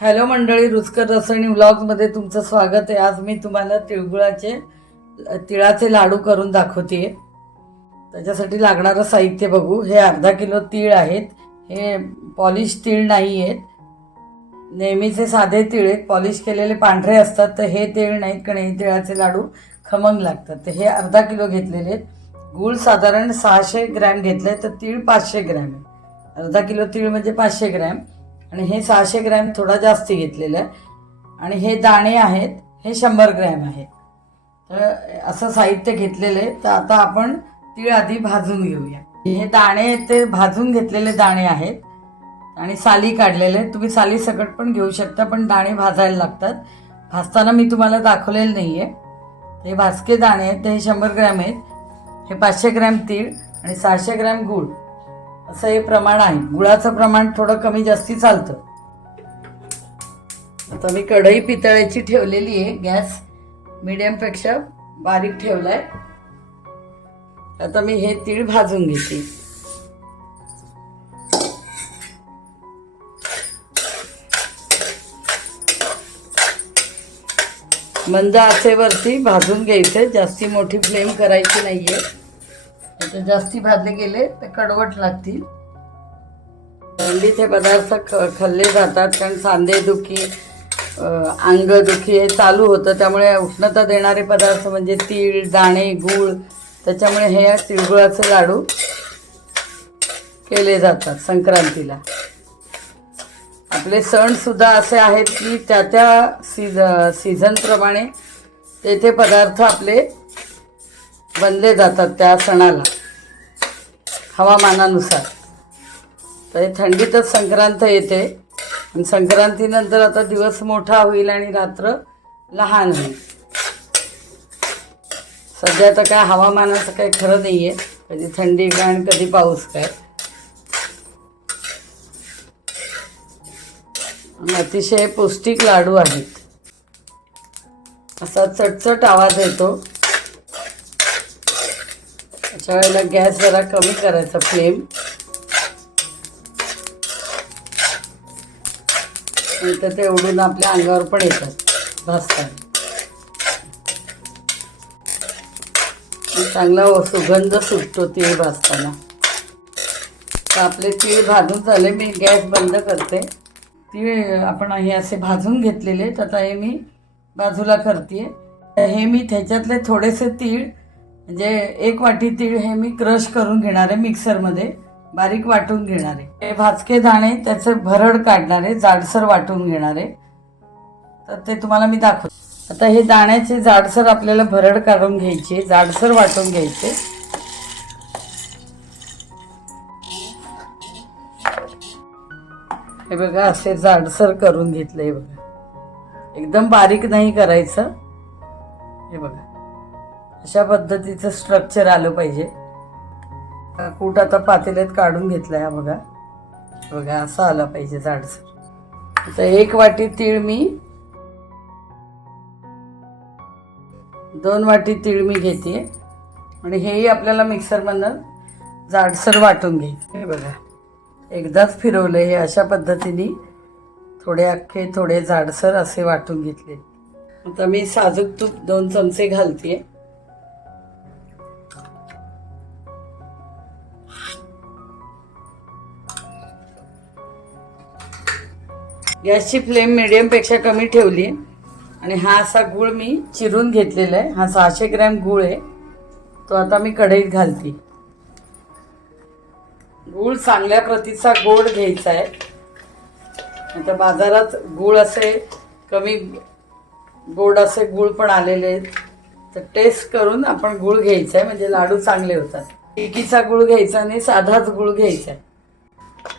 Hello मंडळी, रुचकर रसणी व्लॉग्समध्ये तुमचं स्वागत आहे। आज मी तुम्हाला तिळाचे लाडू करून दाखवते। त्याच्यासाठी लागणारं साहित्य बघू। हे अर्धा किलो तीळ आहेत। हे पॉलिश तीळ नाही आहेत, नेहमीचे साधे तीळ आहेत। पॉलिश केलेले पांढरे असतात, तर हे तीळ नाहीत, कारण हे तिळाचे लाडू खमंग लागतात। तर हे अर्धा किलो घेतलेले आहेत। गूळ साधारण 600 ग्रॅम घेतले, तर तीळ 500 ग्रॅम आहे। अर्धा किलो तीळ म्हणजे 500 ग्रॅम, आणि हे 600 ग्रॅम थोडा जास्त घेतलेलं आहे। आणि हे दाणे आहेत, हे 100 ग्रॅम आहेत। तर असं साहित्य घेतलेलं आहे। तर आता आपण तीळ आधी भाजून घेऊया। हे दाणे ते भाजून घेतलेले दाणे आहेत आणि साली काढलेले। तुम्ही साली सकट पण घेऊ शकता, पण दाणे भाजायला लागतात। भाजताना मी तुम्हाला दाखवलेलं नाहीये। हे भाजके दाणे आहेत, ते 100 ग्रॅम आहेत। हे 500 ग्रॅम तीळ आणि 600 ग्रॅम गूळ, असं हे प्रमाण आहे। गुळाचं प्रमाण थोडं कमी जास्ती चालतं। आता मी कढई पितळाची ठेवलेली आहे, गॅस मीडियम पेक्षा बारीक ठेवलाय। आता मी हे तीळ भाजून घेते। मंद आचेवरती भाजून घ्यायचे, जास्ती मोठी फ्लेम करायची नाहीये। तर जास्ती भाजले गेले तर कडवट लागतील। थंडीत हे पदार्थ खाल्ले जातात, कारण सांधेदुखी, अंगदुखी हे चालू होतं। त्यामुळे उष्णता देणारे पदार्थ म्हणजे तीळ, दाणे, गूळ, त्याच्यामुळे हे तिळगुळाचे लाडू केले जातात संक्रांतीला। आपले सण सुद्धा असे आहेत की त्या सीझनप्रमाणे ते पदार्थ आपले बनले जातात त्या सणाला, हवामानानुसार। तर थंडीतच संक्रांत येते, आणि संक्रांतीनंतर आता दिवस मोठा होईल आणि रात्र लहान होईल। सध्या तर काय हवामानाचं काही खरं नाही आहे, कधी थंडी काय आणि कधी पाऊस काय। अतिशय पौष्टिक लाडू आहेत। असा चटचट आवाज येतो। अशा वेळेला गॅस जरा कमी करायचा फ्लेम, तर ते उडून आपल्या अंगावर पण येतात भाजताना। चांगला सुगंध सुटतो तीळ भाजताना। तर आपले तीळ भाजून झाले, मी गॅस बंद करते। तीळ आपण हे असे भाजून घेतलेले आहेत। आता हे मी बाजूला करते। हे मी त्याच्यातले थोडेसे तीळ, म्हणजे 1 वाटी तीळ हे मी क्रश करून घेणार आहे, मिक्सरमध्ये बारीक वाटून घेणार आहे। हे भाजके दाणे त्याचे भरड काढणार आहे, जाडसर वाटून घेणार आहे। तर ते तुम्हाला मी दाखवते। आता हे दाण्याचे जाडसर आपल्याला भरड काढून घ्यायची, जाडसर वाटून घ्यायचे। हे बघा, असे जाडसर करून घेतले बघा, एकदम बारीक नाही करायचं। हे बघा, अशा पद्धतीचं स्ट्रक्चर आलं पाहिजे। कूट आता पातेल्यात काढून घेतलाय, हा बघा बघा, असं आलं पाहिजे जाडसर। आता 1 वाटी तीळ मी 2 वाटी तीळ मी घेते, आणि हेही आपल्याला मिक्सरमधून जाडसर वाटून घ्यायचं। हे बघा, एकदाच फिरवलं, हे अशा पद्धतीने थोडे अख्खे थोडे जाडसर असे वाटून घेतले। आता मी साजूक तूप 2 चमचे घालते। गॅसची फ्लेम मीडियम पेक्षा कमी ठेवली, आणि हा असा गूळ मी चिरून घेतलेला आहे। हा 600 ग्रॅम गूळ आहे, तो आता मी कढईत घालते। गूळ चांगल्या प्रतीचा गोड घ्यायचा आहे। आता बाजारात गूळ असे कमी गोड असे गूळ पण आलेले आहेत, तर टेस्ट करून आपण गूळ घ्यायचा आहे, म्हणजे लाडू चांगले होतात। टिकीचा गूळ घ्यायचा आणि साधाच गूळ घ्यायचा आहे।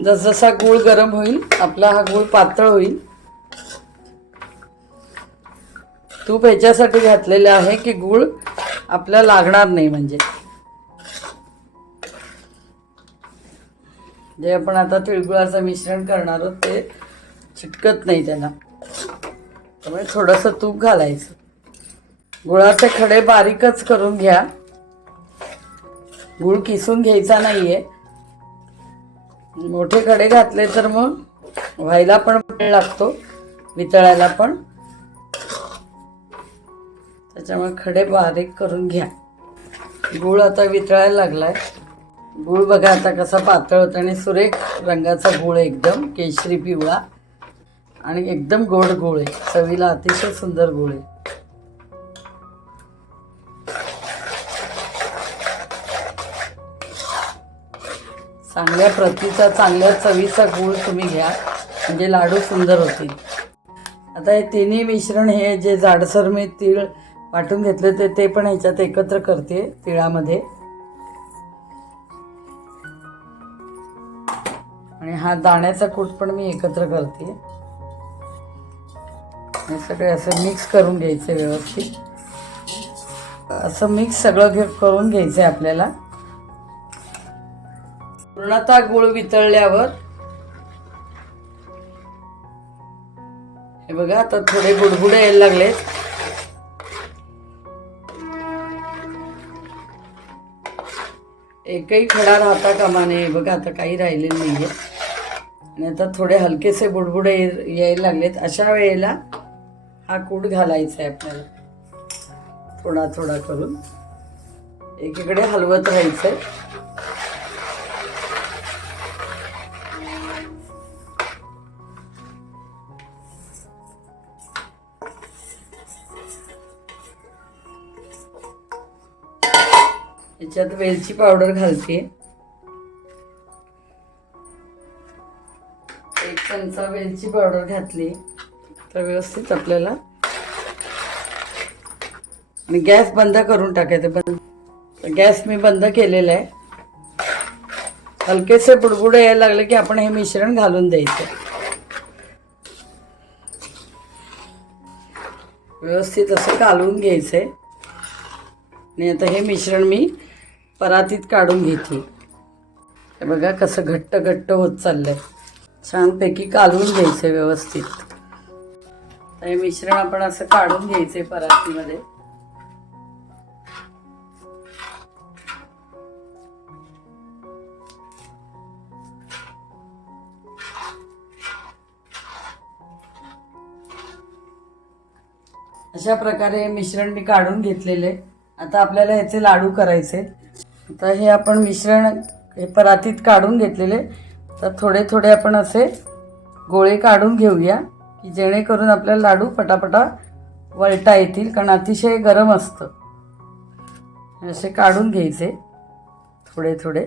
जसजसा गूळ गरम होईल, आपला हा गूळ पातळ होईल। तूप ह्याच्यासाठी घातलेलं आहे की गूळ आपल्याला लागणार नाही, म्हणजे जे आपण आता तिळगुळाचं मिश्रण करणार आहोत ते चिटकत नाही त्याला। त्यामुळे थोडंसं तूप घालायचं। गुळाचे खडे बारीकच करून घ्या, गूळ किसून घ्यायचा नाहीये। मोठे खडे घातले तर मग व्हायला पण वेळ लागतो, वितळायला पण, त्याच्यामुळे खडे बारीक करून घ्या. गूळ आता वितळायला लागलाय. गूळ बघा आता कसा पातळ होता आणि सुरेख रंगाचा गूळ, एकदम केशरी पिवळा आणि एकदम गोड गूळ आहे. चवीला अतिशय सुंदर गूळ आहे. चांगल्या प्रतीचा, चांगल्या चवीचा गूळ तुम्ही घ्या, म्हणजे लाडू सुंदर होतील. आता हे तिन्ही मिश्रण, हे जे जाडसर मी तीळ वाटून घेतले ते पण ह्याच्यात एकत्र करते तिळामध्ये. आणि हा दाण्याचा कूट पण मी एकत्र करते. हे सगळे असं मिक्स करून घ्यायचे व्यवस्थित. असं मिक्स सगळं करून घ्यायचंय आपल्याला. पूर्णतः गूळ वितळल्यावर हे बघा आता थोडे बुडबुडे यायला लागलेत. एकही खडा राहता कामा नये. बघा आता काही राहिलेलं नाहीये आणि आता थोडे हलकेसे बुडबुडे यायला लागलेत. अशा वेळेला हा कूट घालायचा आहे आपल्याला, थोडा थोडा करून एकीकडे हलवत राहायचंय. याच्यात वेलची पावडर घालते. 1 चमचा वेलची पावडर घातली तर व्यवस्थित आपल्याला, आणि गॅस बंद करून टाकायचं. गॅस मी बंद केलेला आहे. हलकेसे बुडबुडे यायला लागले की आपण हे मिश्रण घालून द्यायचं. व्यवस्थित असं कालवून घ्यायचंय. आणि आता हे मिश्रण मी परातीत काढून घेते. हे बघा कसं घट्ट घट्ट होत चाललंय. छानपैकी कालवून घ्यायचंय व्यवस्थित. हे मिश्रण आपण असं काढून घ्यायचंय परातीमध्ये. अशा प्रकारे मिश्रण मी काढून घेतलेले. आता आपल्याला ह्याचे लाडू करायचे. आता हे आपण मिश्रण हे परातीत काढून घेतलेले, तर थोडे थोडे आपण असे गोळे काढून घेऊया की जेणेकरून आपल्याला लाडू पटापटा वळटा येतील, कारण अतिशय गरम असतं. असे काढून घ्यायचे, थोडे थोडे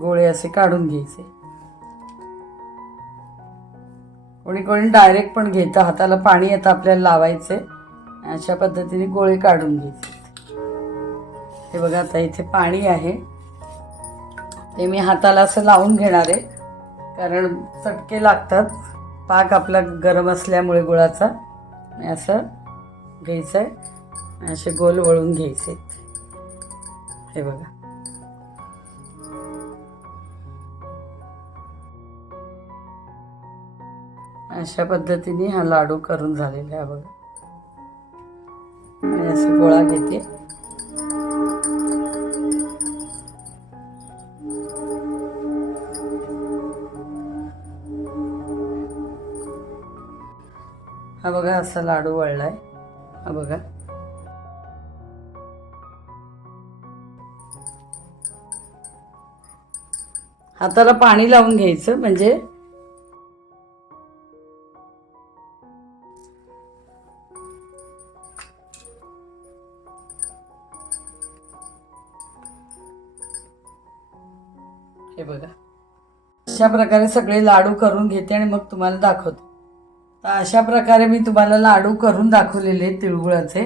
गोळे असे काढून घ्यायचे. कोणी कोणी डायरेक्ट पण घेतं. हाताला पाणी आता आपल्याला लावायचे. अशा पद्धतीने गोळे काढून घ्यायचे. हे बघा आता इथे पाणी आहे, ते मी हाताला असं लावून घेणार आहे, कारण चटके लागतात. पाक आपला गरम असल्यामुळे गुळाचा. असं घ्यायचं आहे, असे गोल वळून घ्यायचे. हे बघा अशा पद्धतीने हा लाडू करून झालेला आहे. बघा आणि असं गोळा घेते. हा बघा असा लाडू वळलाय. हा बघा हाताला पाणी लावून घ्यायचं, म्हणजे हे बघा अशा प्रकारे सगळे लाडू करून घेते आणि मग तुम्हाला दाखवते. तर अशा प्रकारे मी तुम्हाला लाडू करून दाखवलेले तिळगुळाचे.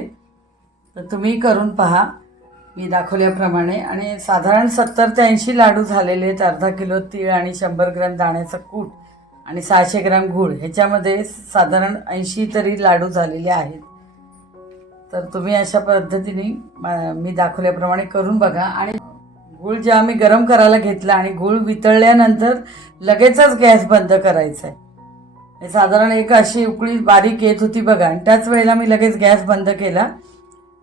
तर तुम्ही करून पहा मी दाखवल्याप्रमाणे. आणि साधारण 70 ते 80 लाडू झालेले आहेत. अर्धा किलो तीळ आणि 100 ग्रॅम दाण्याचं कूट आणि 600 ग्रॅम गूळ, ह्याच्यामध्ये साधारण 80 तरी लाडू झालेले आहेत. तर तुम्ही अशा पद्धतीने मी दाखवल्याप्रमाणे करून बघा. आणि गूळ जेव्हा मी गरम करायला घेतला आणि गूळ वितळल्यानंतर लगेचच गॅस बंद करायचा आहे. साधारण एक अशी उकळी बारीक येत होती बघा, आणि त्याच वेळेला मी लगेच गॅस बंद केला.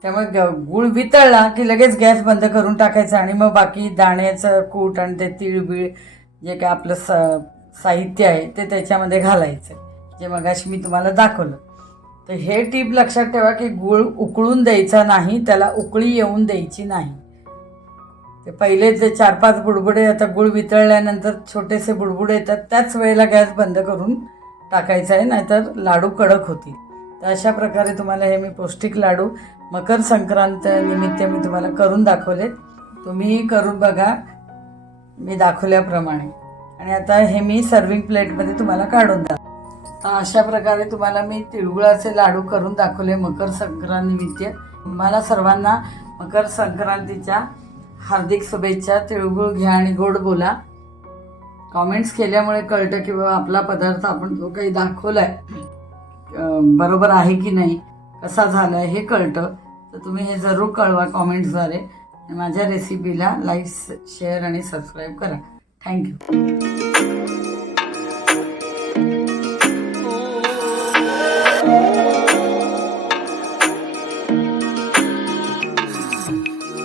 त्यामुळे गूळ वितळला की लगेच गॅस बंद करून टाकायचा आणि मग बाकी दाण्याचं कूट आणि ते तीळ बीळ जे काय आपलं साहित्य आहे ते त्याच्यामध्ये घालायचं. जे मगाशी मी तुम्हाला दाखवलं. तर हे टीप लक्षात ठेवा की गूळ उकळून द्यायचा नाही, त्याला उकळी येऊन द्यायची नाही. ते पहिले जे 4-5 बुडबुडे, आता गूळ वितळल्यानंतर छोटेसे बुडबुडे येतात, त्याच वेळेला गॅस बंद करून टाकायचा आहे, नाहीतर लाडू कडक होतील. तर अशा प्रकारे तुम्हाला हे मी पौष्टिक लाडू मकर संक्रांत निमित्त मी तुम्हाला करून दाखवले. तुम्हीही करून बघा मी दाखवल्याप्रमाणे. आणि आता हे मी सर्विंग प्लेटमध्ये तुम्हाला काढून दाखव. तर अशा प्रकारे तुम्हाला मी तिळगुळाचे लाडू करून दाखवले मकर संक्रांतीनिमित्त. मला सर्वांना मकर संक्रांतीच्या हार्दिक शुभेच्छा. तिळगुळ घ्या आणि गोड बोला. कॉमेंट्स केल्यामुळे कळतं की बाबा आपला पदार्थ आपण जो काही दाखवलाय बरोबर आहे की नाही, कसा झाला आहे हे कळतं. तर तुम्ही हे जरूर कळवा कॉमेंट्सद्वारे. आणि माझ्या रेसिपीला लाईक, शेअर आणि सबस्क्राईब करा. थँक्यू.